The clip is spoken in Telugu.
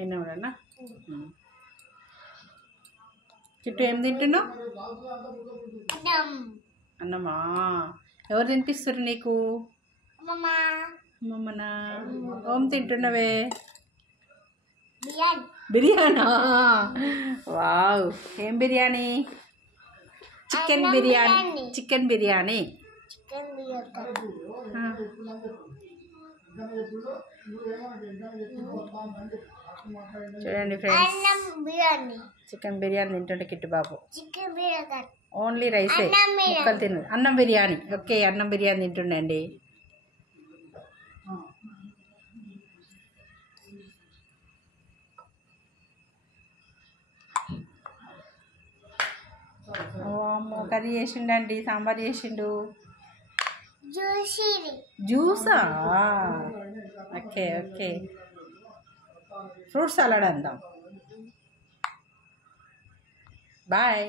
ఎన్ని ఉన్నాయన్నా? కిట్టు ఏం తింటున్నావు? అన్నమా? ఎవరు తినిపిస్తారు నీకు? అమ్మమ్మనా? ఓం తింటున్నావే? బిర్యానా? వావ్, ఏం బిర్యానీ? చికెన్ బిర్యానీ. చికెన్ బిర్యానీ. చూడండి ఫ్రెండ్స్, చికెన్ బిర్యానీ తింటుండే కిట్టు బాబు. ఓన్లీ రైసే, ముక్కలు తిను. అన్నం బిర్యానీ. ఓకే, అన్నం బిర్యానీ తింటుండండి. అమ్మో, కర్రీ చేసిండండి, సాంబార్ చేసిండు. జ్యూసా? ఓకే ఓకే, ఫ్రూట్ సలాడ్ అందాం. బాయ్.